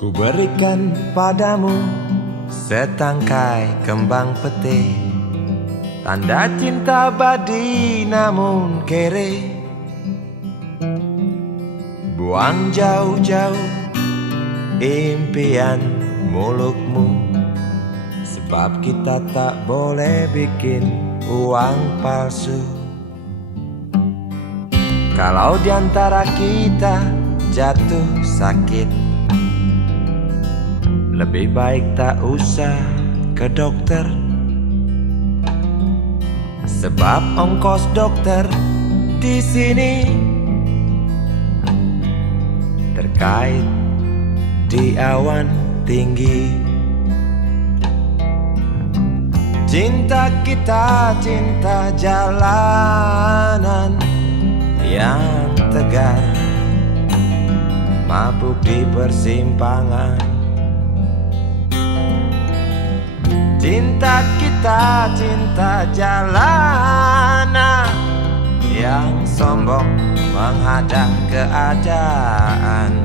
Ku berikan padamu setangkai kembang pete, tanda cinta abadi namun kere. Buang jauh-jauh impian mulukmu, sebab kita tak boleh bikin uang palsu. Kalau diantara kita jatuh sakit, lebih baik tak usah ke dokter, sebab ongkos dokter di sini terkait di awan tinggi. Cinta kita cinta jalanan yang tegar, mabuk di persimpangan. Cinta kita cinta jalanan yang sombong menghadang keadaan.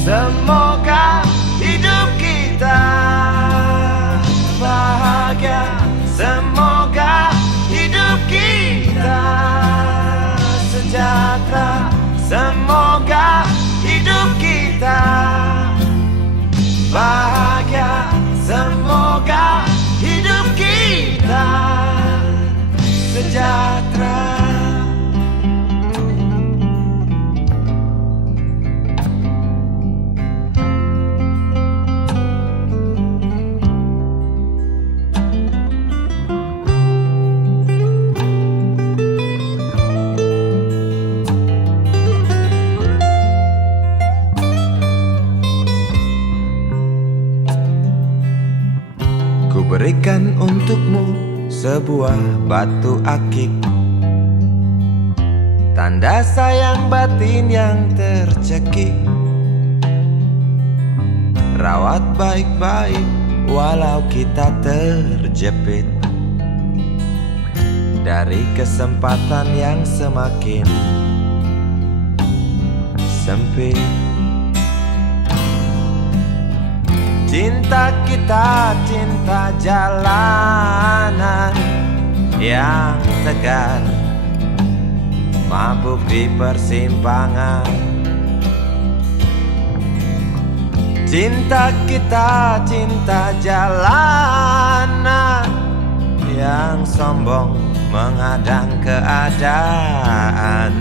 Semoga hidup kita bahagia, semoga hidup kita sejahtera, semoga hidup kita bahagia, semoga hidup kita sejahtera. Ku berikan untukmu sebuah batu akik, tanda sayang batin yang tercekik. Rawat baik-baik walau kita terjepit dari kesempatan yang semakin sempit. Cinta kita cinta jalanan yang tegar, mabuk di persimpangan. Cinta kita cinta jalanan yang sombong menghadang keadaan.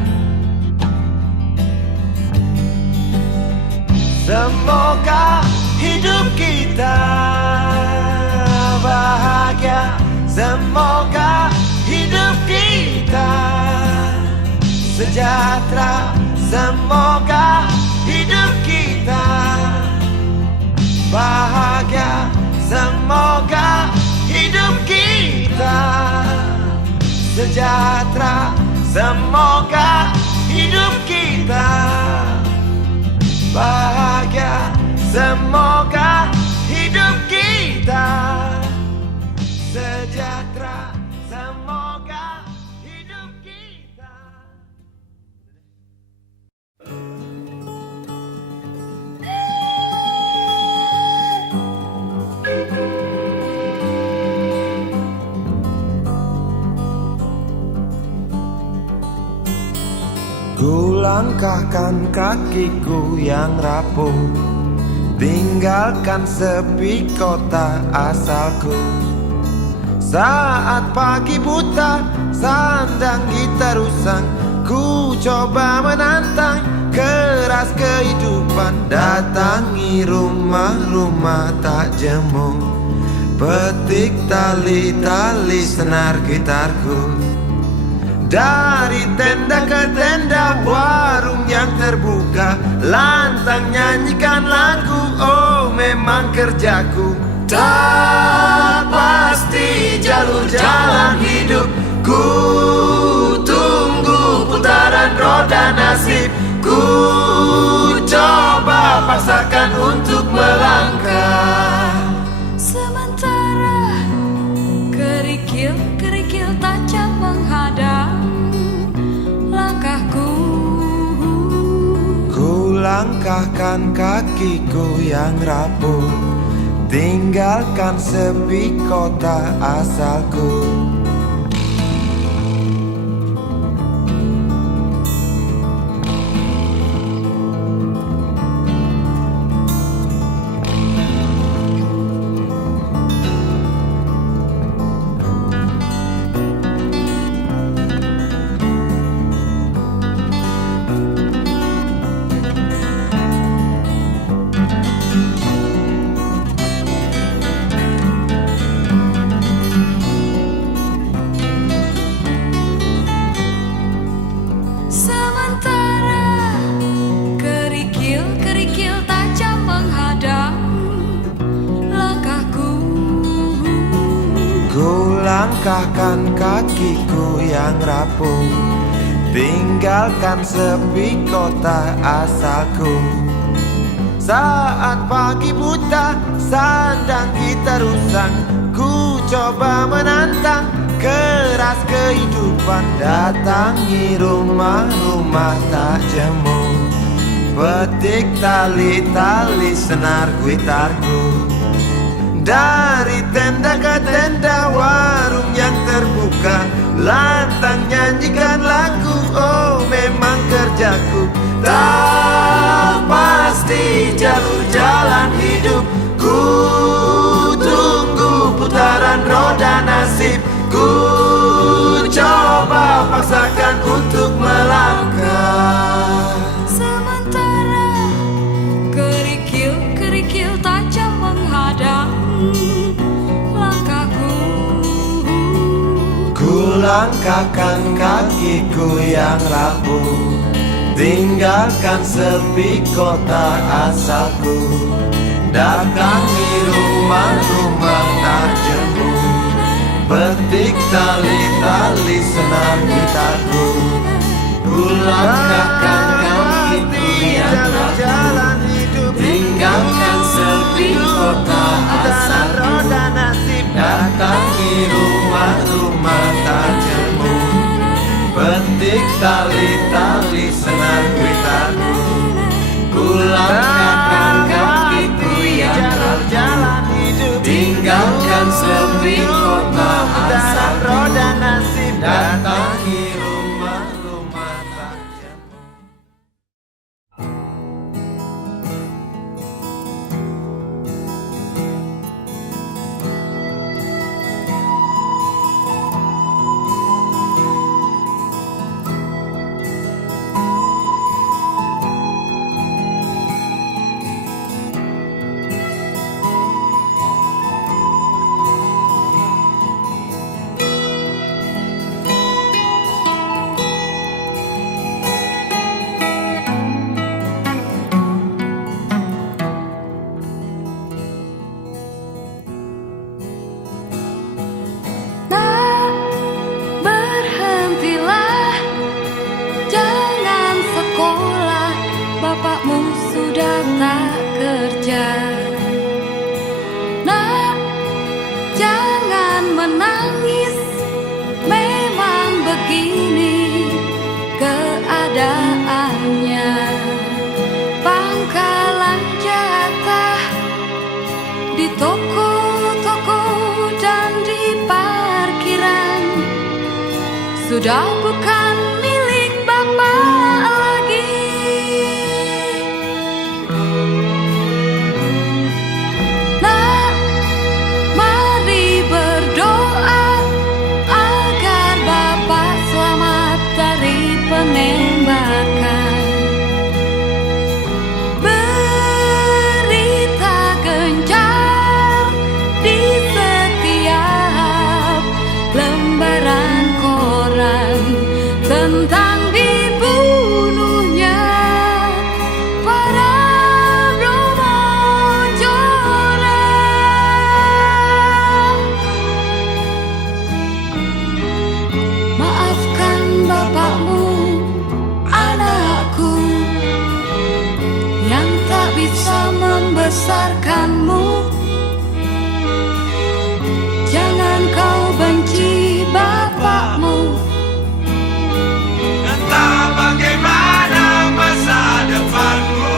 Semoga hidup kita bahagia, semoga hidup kita sejahtera, semoga hidup kita bahagia, semoga hidup kita sejahtera, semoga hidup kita bahagia, semoga hidup kita sejahtera, semoga hidup kita. Ku langkahkan kakiku yang rapuh, tinggalkan sepi kota asalku. Saat pagi buta, sandang gitar usang, ku coba menantang keras kehidupan. Datangi rumah-rumah tak jemu, petik tali-tali senar gitarku. Dari tenda ke tenda, warung yang terbuka, lantang nyanyikan lagu, oh memang kerjaku. Tak pasti jalur jalan hidup, ku tunggu putaran roda nasib. Ku coba paksakan untuk melangkah. Sementara kerikil-kerikil tajam menghadang langkahku, langkahkan kakiku yang rapuh, tinggalkan sepi kota asalku. Langkahkan kakiku yang rapuh, tinggalkan sepi kota asalku. Saat pagi buta, sandang kita rusang, ku coba menantang keras kehidupan. Datangi rumah-rumah tak jemu, petik tali-tali senar gitarku. Dari tenda ke tenda, warung yang terbuka, lantang nyanyikan lagu. Oh, memang kerjaku. Tak pasti jalur jalan hidup, ku tunggu putaran roda nasib. Ku coba paksakan untuk melangkah. Sementara kerikil-kerikil tajam menghadang langkahku. Ku langkahkan kakiku yang rapuh, tinggalkan sepi kota asalku. Datangi rumah-rumah tak jemu, petik tali-tali senar gitarku. Ku langkahkan kakiku yang rapuh, tinggalkan sepi kota asalku. Datangi rumah-rumah tak jemu, petik tali-tali senar gitarku. Ku langkahkan kakiku yang rapuh, tinggalkan sepi kota asalku. Datangi rumah-rumah tak jemu. Bapakmu sudah tak kerja. Nak, jangan menangis, memang begini keadaannya. Pangkalan jatah di toko-toko dan di parkiran sudah bukan milik Bapak lagi. Nak, mari berdoa agar Bapak selamat dari penembakan. Berita gencar di setiap lembaran koran tentang dibunuhnya para Bromojora. Maafkan bapakmu, anakku, yang tak bisa membesarkanmu. Jangan kau benci bapakmu. Entah bagaimana masa depanmu,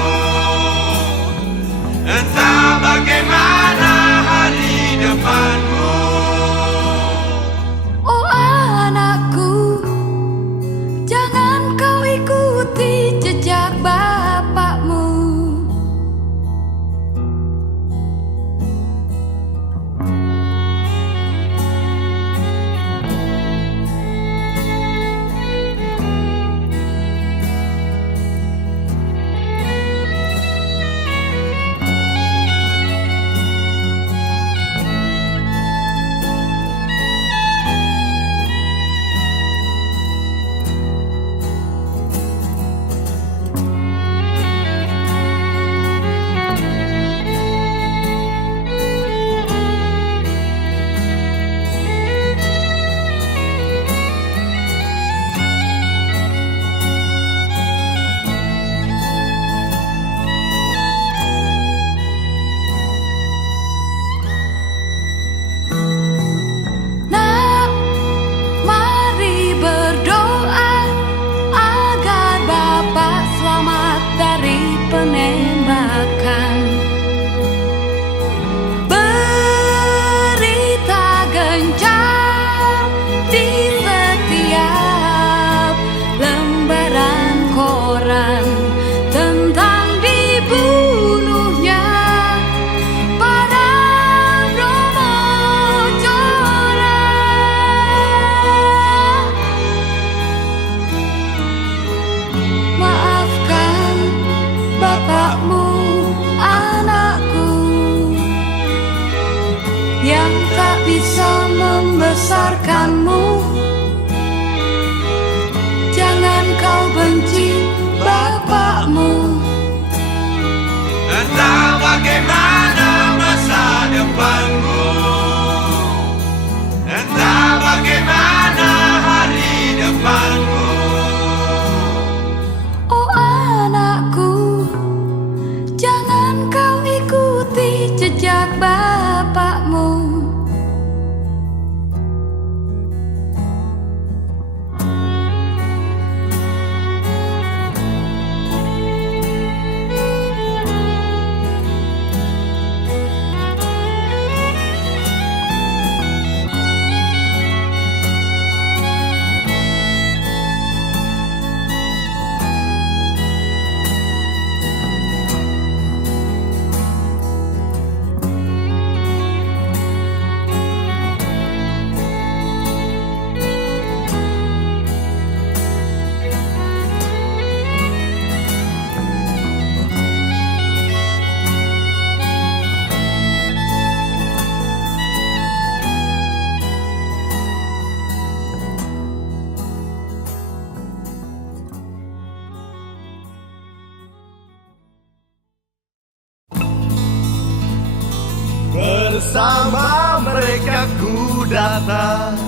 Bersama mereka ku datang,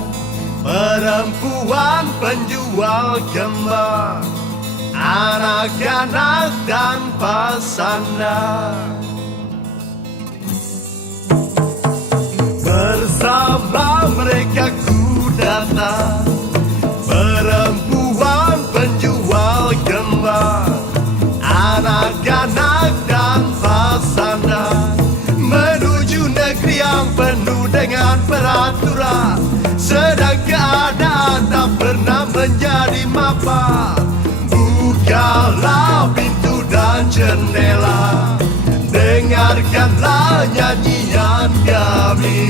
perempuan penjual gembak, anak-anak dan pasangan. Bersama mereka ku datang, perempuan penjual gembak, anak-anak dan pasangan, menuju negeri yang penuh dengan peraturan, sedang keadaan tak pernah menjadi mapan. Bukalah pintu dan jendela, dengarkanlah nyanyian kami.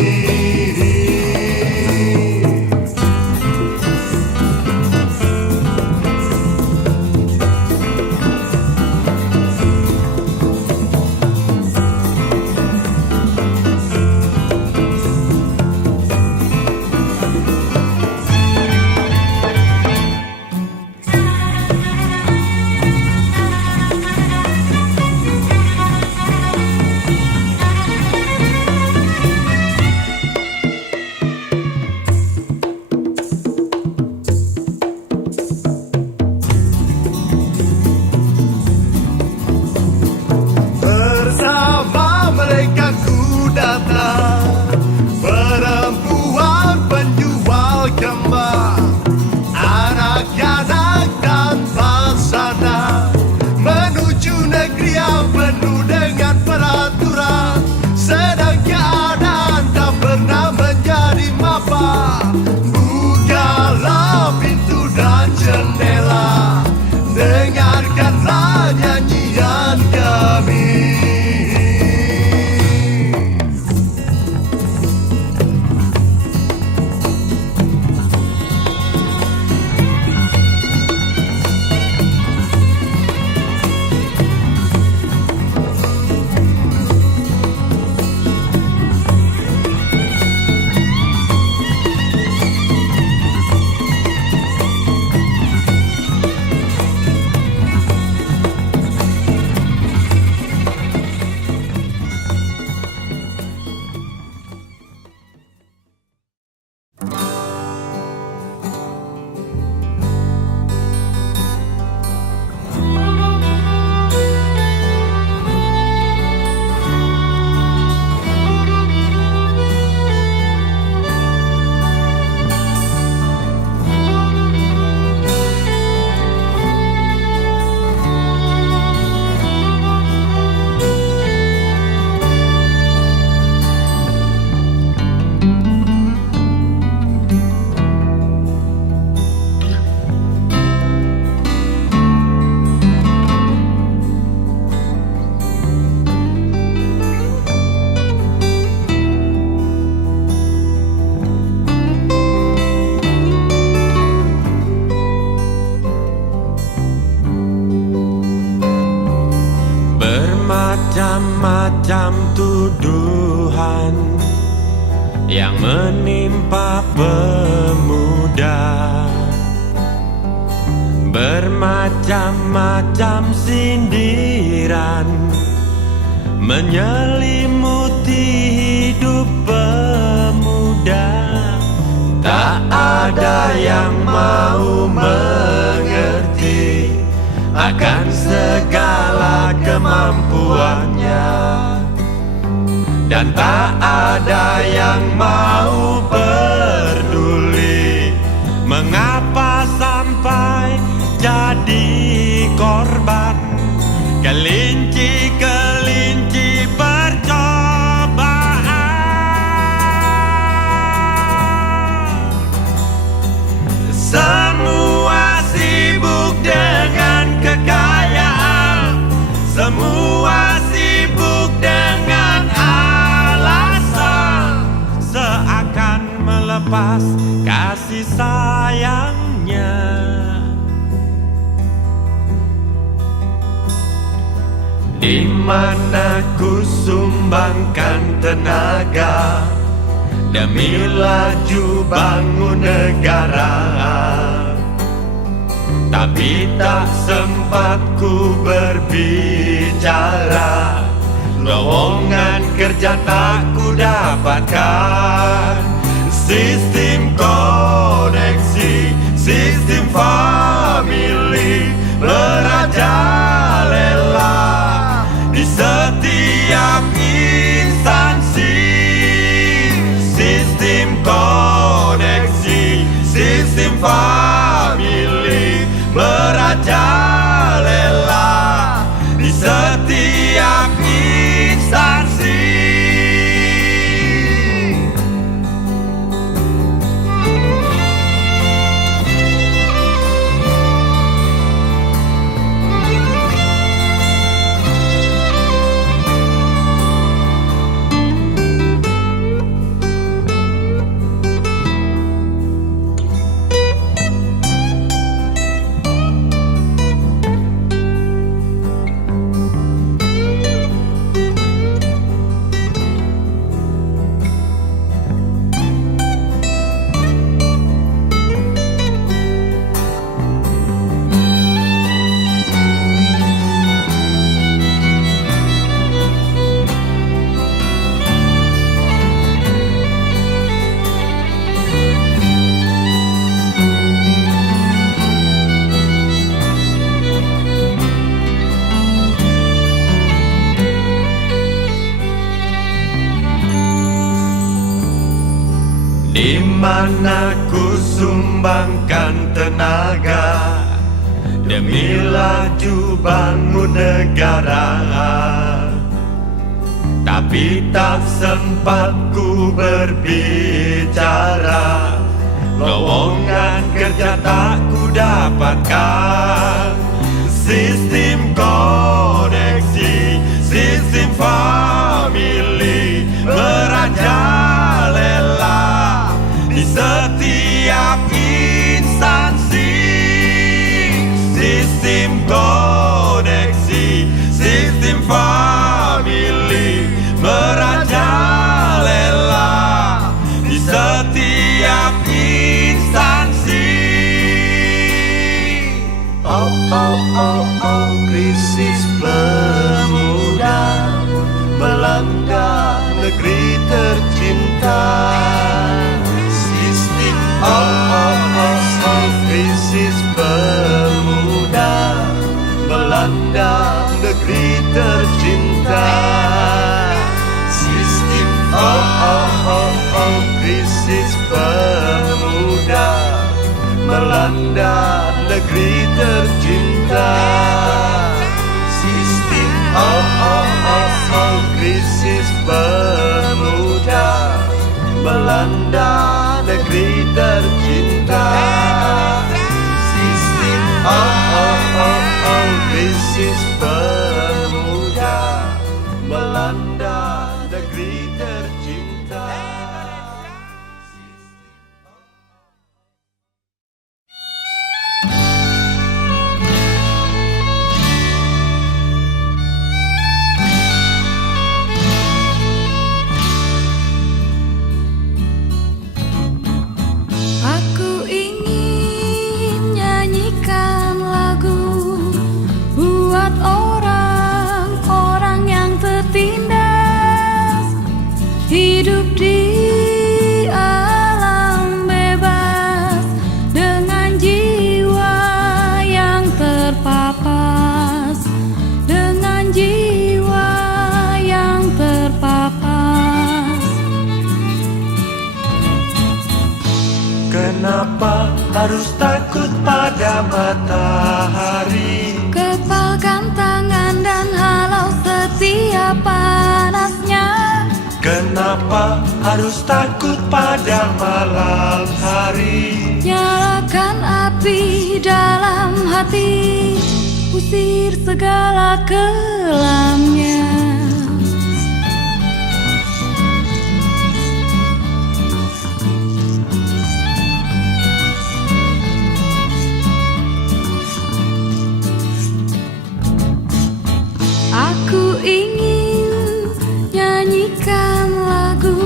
Perempuan penjual gembak, anak-anak dan pasangan, menuju negeri yang penuh dengan peraturan, sedang keadaan tak pernah menjadi mapan. Bukalah pintu dan jendela, dengarkanlah nyanyian kami. Bermacam-macam tuduhan yang menimpa pemuda, bermacam-macam sindiran menyelimuti hidup pemuda. Tak ada yang mau mengerti akan segala kemampuannya, dan tak ada yang mau peduli mengapa sampai jadi korban kelinci-kelinci percobaan. Semua sibuk dengan kekayaan, semua sibuk dengan alasan, seakan melepas kasih sayangnya. Di mana ku sumbangkan tenaga demi laju bangun negara, tapi tak sempat ku berbicara lowongan kerja tak ku dapatkan. Sistem koneksi, sistem family merajalela di setiap instansi. Sistem koneksi, sistem family merajalela di setiap instansi. Di mana ku sumbangkan tenaga demi laju bangun negara, tapi tak sempat ku berbicara. Lowongan kerja tak ku dapatkan. Sistem koneksi, sistem family merajalela di setiap instansi. Sistem koneksi, sistem family merajalela di setiap instansi. Oh, oh, oh, oh, krisis pemuda melanda negeri tercinta. Sistem krisis pemuda melanda negeri tercinta. Sistem krisis pemuda melanda negeri tercinta. Sistem krisis pemuda melanda negeri tercinta. Sistem krisis pemuda melanda negeri tercinta. Aku ingin nyanyikan lagu buat orang-orang yang tertindas, hidup di alam bebas dengan jiwa yang terpapas, dengan jiwa yang terpapas. Kenapa harus takut pada matahari? Kepalkan tangan dan halau setiap panasnya. Kenapa harus takut pada malam hari? Nyalakan api dalam hati, usir segala kelamnya. Aku ingin nyanyikan lagu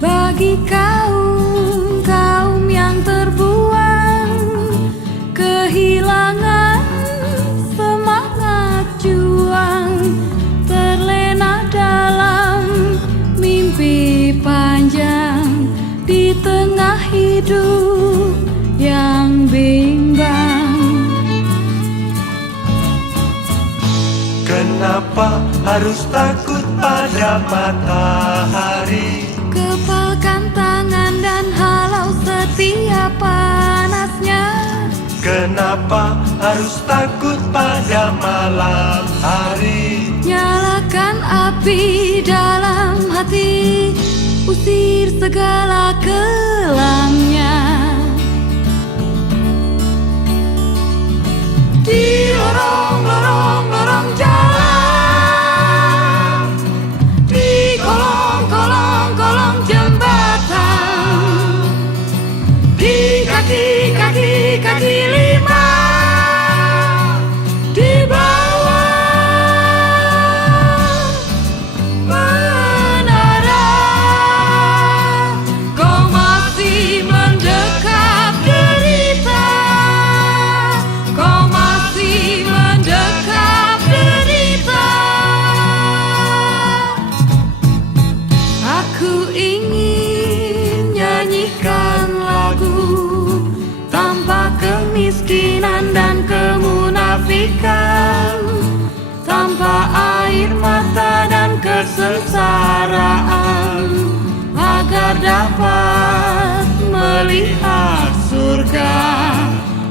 bagi kaum yang terbuang, kehilangan semangat juang, harus takut pada matahari? Kepalkan tangan dan halau setiap panasnya. Kenapa harus takut pada malam hari? Nyalakan api dalam hati, usir segala kelamnya. Di lorong-lorong jalan, di kolong jembatan, di kaki lima, di bawah menara, kau masih mendekap derita, kau masih mendekap derita. Aku ingin nyanyikan lagu tanpa kemiskinan dan kemunafikan, tanpa air mata dan kesengsaraan, agar dapat melihat surga,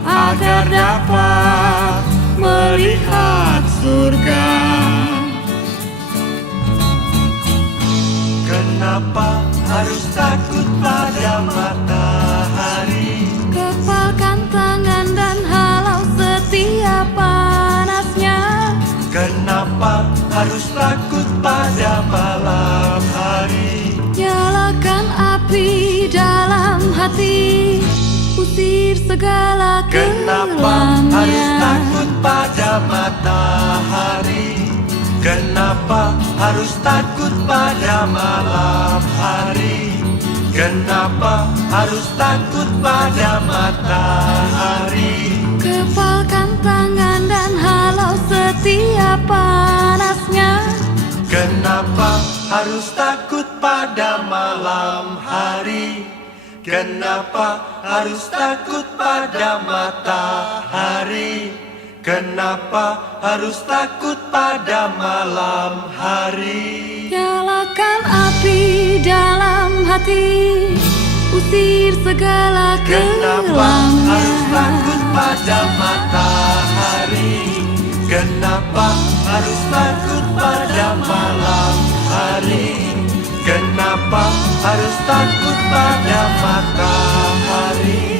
agar dapat melihat surga. Kenapa harus takut pada matahari? Kepalkan tangan dan halau setiap panasnya. Kenapa harus takut pada malam hari? Nyalakan api dalam hati, usir segala Kenapa kelamnya. harus takut pada matahari? Kenapa harus takut pada malam hari? Kenapa harus takut pada matahari? Kepalkan tangan dan halau setiap panasnya. Kenapa harus takut pada malam hari? Kenapa harus takut pada matahari? Kenapa harus takut pada malam hari? Nyalakan api dalam hati, usir segala Kenapa harus takut kelamnya. pada matahari? Kenapa harus takut pada malam hari? Kenapa harus takut pada matahari?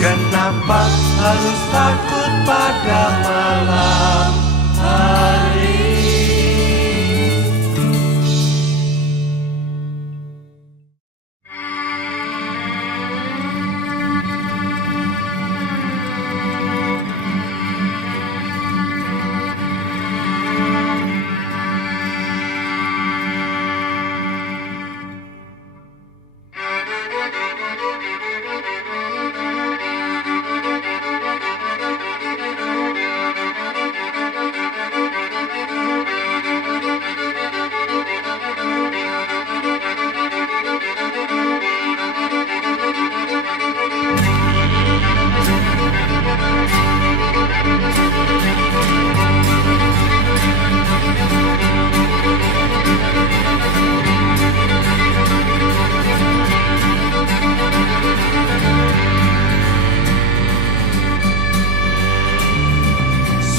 Kenapa harus takut pada malam hari?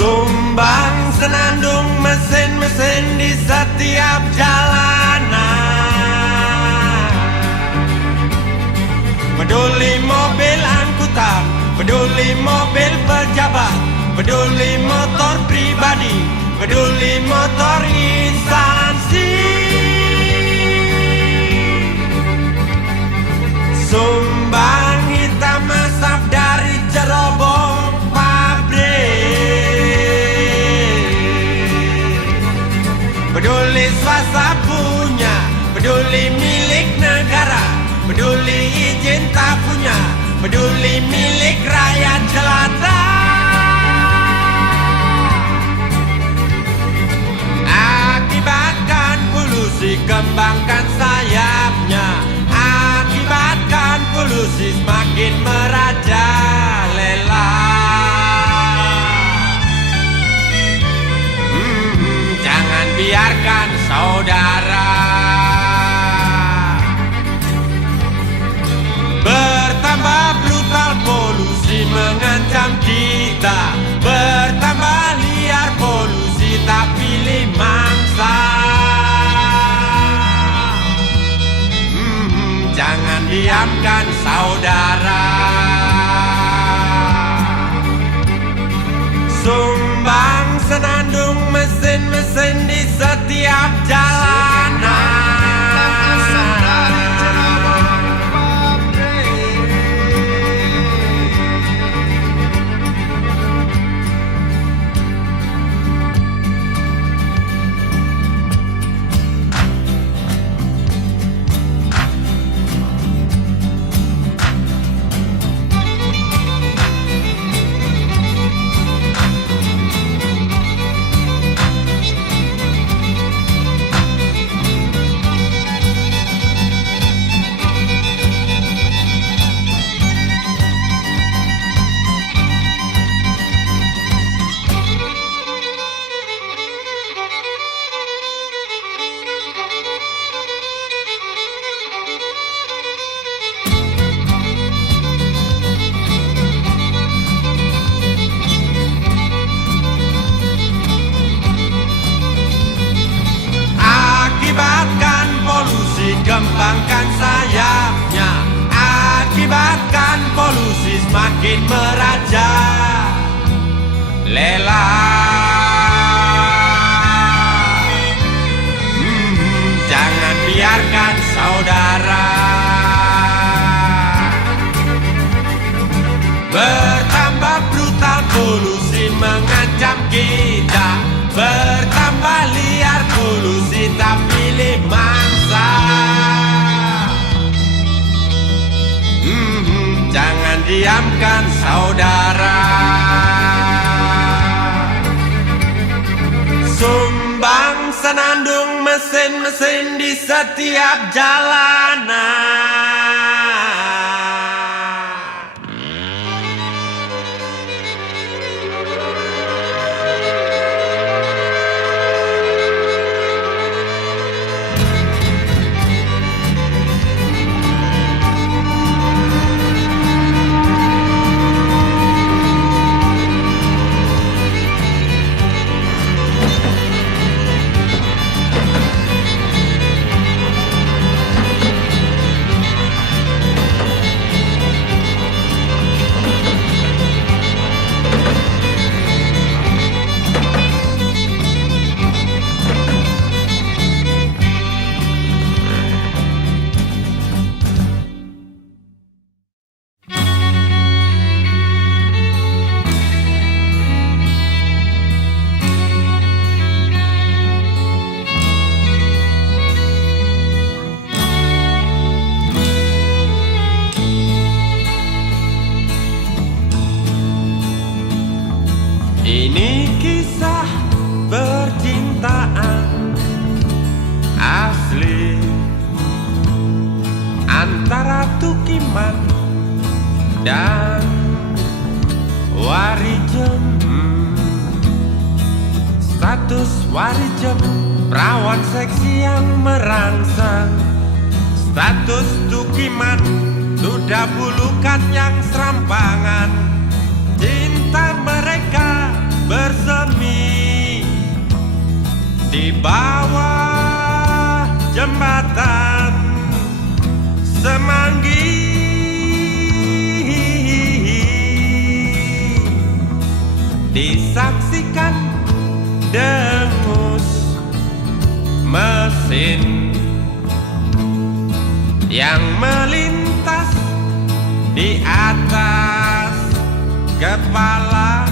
Sumbang senandung mesin-mesin di setiap jalanan. Peduli mobil angkutan, peduli mobil pejabat, peduli motor pribadi, peduli motor instansi. Sumbang hitam asap dari cerobong peduli swasta punya, peduli milik negara, peduli izin tak punya, peduli milik rakyat jelata. Akibatkan polusi, kembangkan sayapnya. Akibatkan polusi, semakin merajalela. Jangan biarkan saudara. Sumbang senandung mesin-mesin di setiap jalanan. Akibatkan polusi, kembangkan sayapnya. Akibatkan polusi semakin meraja. Lela, jangan biarkan saudara. Bertambah brutal polusi mengancam kita. Bertambah liar polusi tak pilih mangsa. Jangan diamkan saudara. Sumbang senandung mesin-mesin di setiap jalanan. Ini kisah percintaan asli antara Tukiman dan Warijem. Status Warijem perawan seksi yang merangsang. Status Tukiman duda bulukan yang serampangan. Cinta mereka bersemi di bawah jembatan Semanggi. Disaksikan dengus mesin yang melintas di atas kepala.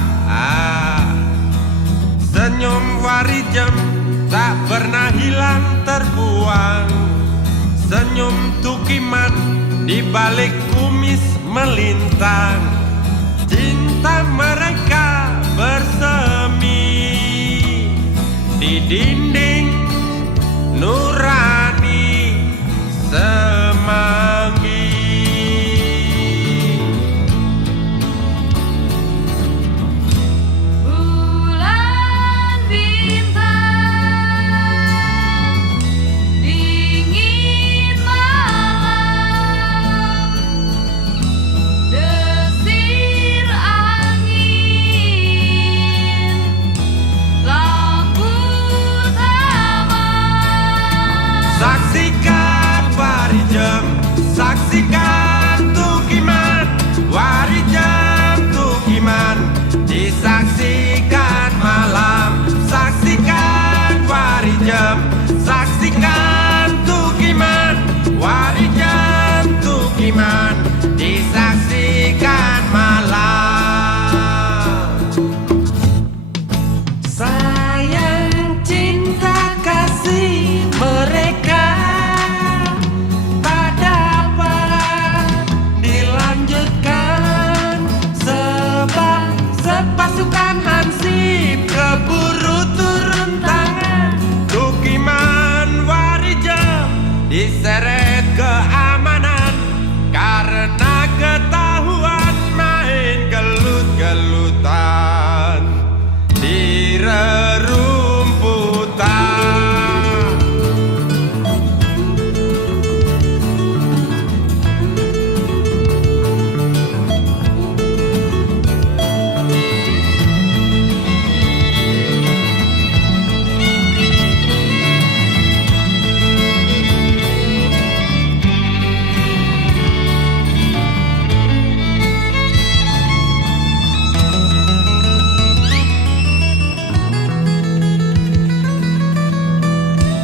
Senyum Warijem tak pernah hilang terbuang. Senyum Tukiman di balik kumis melintang. Cinta mereka bersemi di dinding nurani Semanggi. Desir Tukiman disaksikan malam, saksikan Warijam, saksikan Tukiman, Warijam Tukiman disaksikan malam. Sayang, cinta, kasih mereka tak dapat dilanjutkan, sebab sepasukan hansip keburu turun tangan. Tukiman Warijam diseret keamanan karena ketahuan main gelut-gelutan di rerumputan.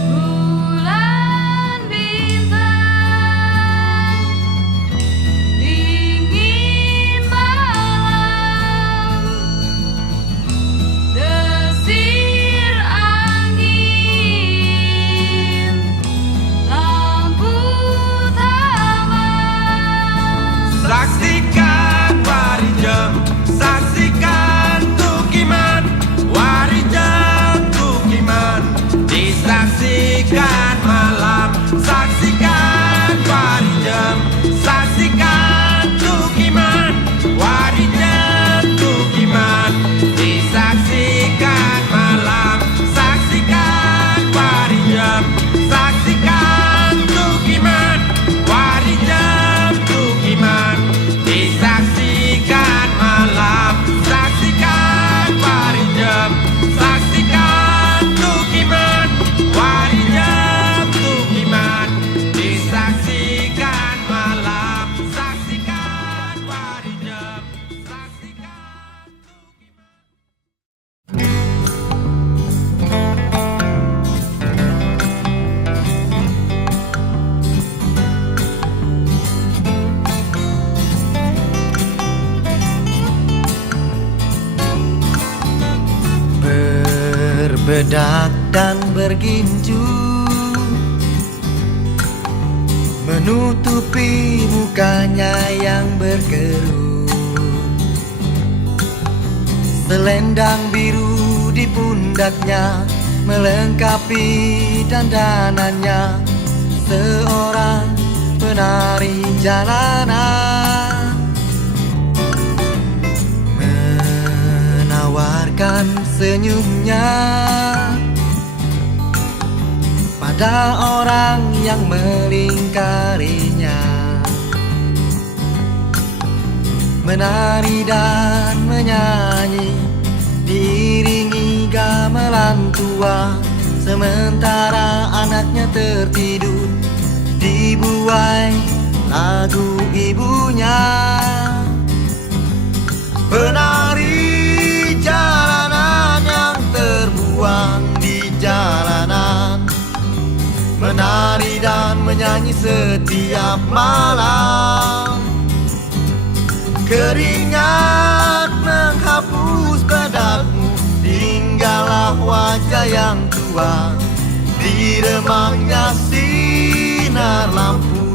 Bulan bintang, dingin malam, desir angin, lampu taman. Saksikan Warijam, saksikan Tukiman, Warijam Tukiman disaksikan malam, saksikan Warijam, saksikan Tukiman, Warijam Tukiman disaksikan malam, saksikan Warijam, saksikan Tukiman, Warijam Tukiman disaksikan malam, saksikan Warijam, saksikan Tukiman, Warijam Tukiman disaksikan malam, saksikan Warijam, saksikan Tukiman. Berbedak dan berginju menutupi mukanya yang berkerut. Selendang biru di pundaknya melengkapi dandanannya, seorang penari jalanan menawarkan senyumnya pada orang yang melingkarinya. Menari dan menyanyi diiringi gamelan tua, sementara anaknya tertidur dibuai lagu ibunya. Penari jalanan yang terbuang di jalanan, menari dan menyanyi setiap malam. Keringat menghapus bedakmu, tinggallah wajah yang tua di remangnya sinar lampu.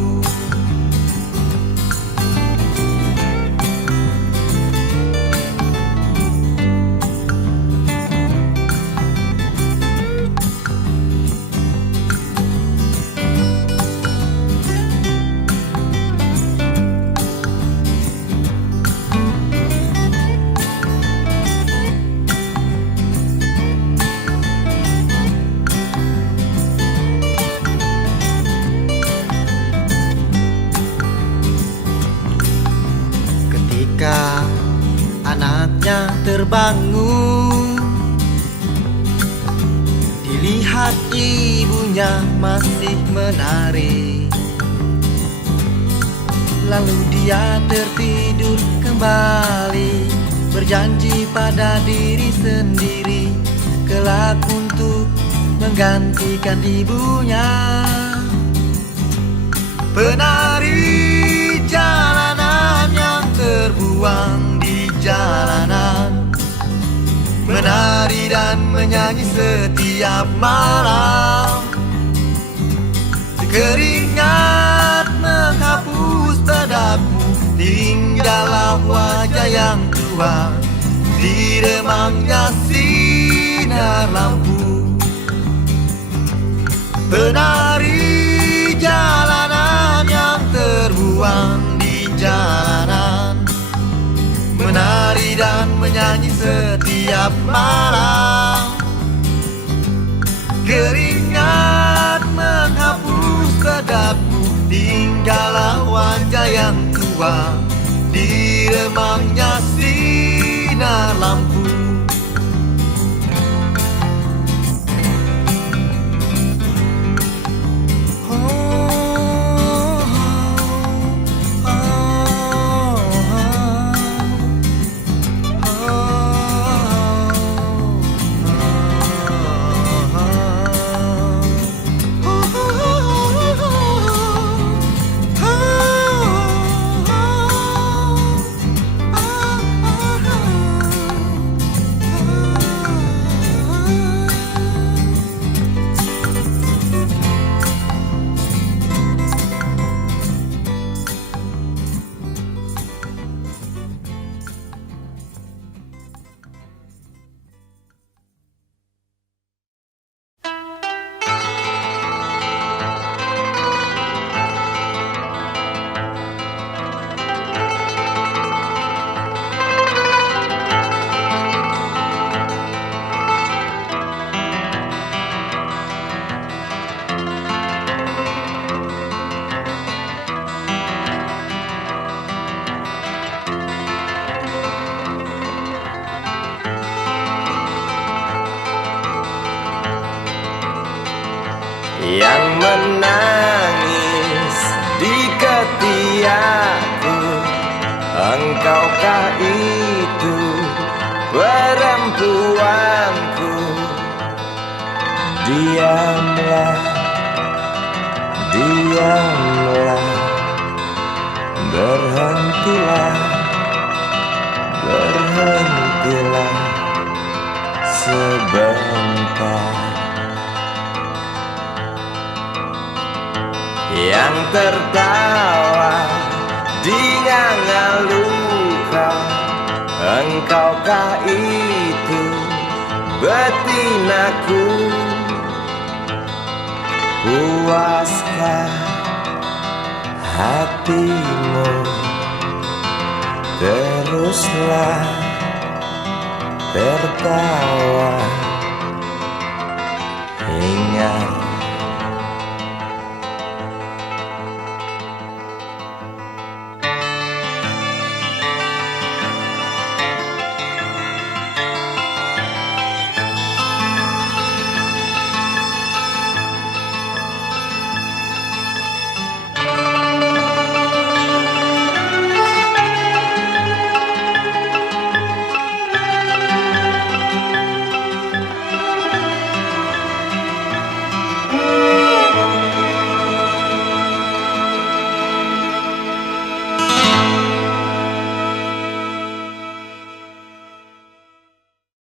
Ketika anaknya terbangun, dilihat ibunya masih menari. Lalu dia tertidur kembali berjanji pada diri sendiri kelak untuk menggantikan ibunya. Penari jalanan yang terbuang di jalanan, menari dan menyanyi setiap malam. Keringat menghapus bedakmu, tinggallah wajah yang tua di remangnya sinar lampu. Penari jalanan yang terbuang di jalanan, menari dan menyanyi setiap malam. Keringat menghapus bedakmu, tinggallah wajah yang tua di remangnya sinar lampu. Yang menangis di ketiakku, engkaukah itu perempuanku? Diamlah, diamlah, berhentilah, berhentilah sebentar. Yang tertawa di nganga luka, engkaukah itu betinaku? Puaskah hatimu, teruslah tertawa.